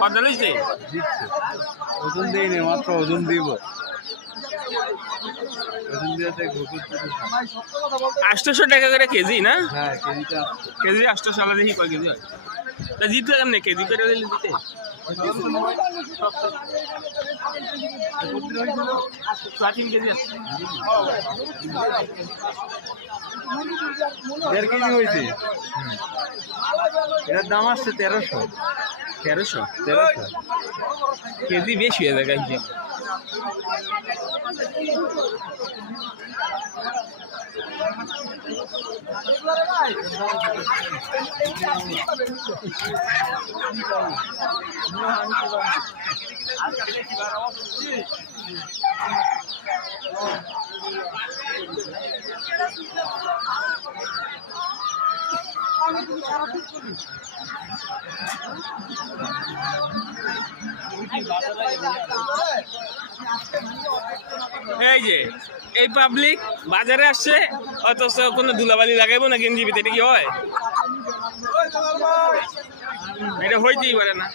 কত লইছে? ওজন দিইনি, মাত্র ওজন দিব। ওজন দিয়ে 800 টাকা করে কেজি না? হ্যাঁ, কেজিটা কেজি 800 আলাদা দেখি কয় কেজি হয়। তা জিতলে কেমনে কেজি করে দিলে দিতে? প্রাচীন কেজি আছে। 1.5 কেজি হয়েছে। এটার দাম আসছে 1300। 1300 1300 কেজি বেশি হয়ে যায় গাইছে। এই যে এই পাবলিক বাজারে আসছে অথচ কোনো ধুলাবালি লাগাইবো না গেঞ্জি ভিতরে, এটা কি হয়? এটা হইতেই পারে না।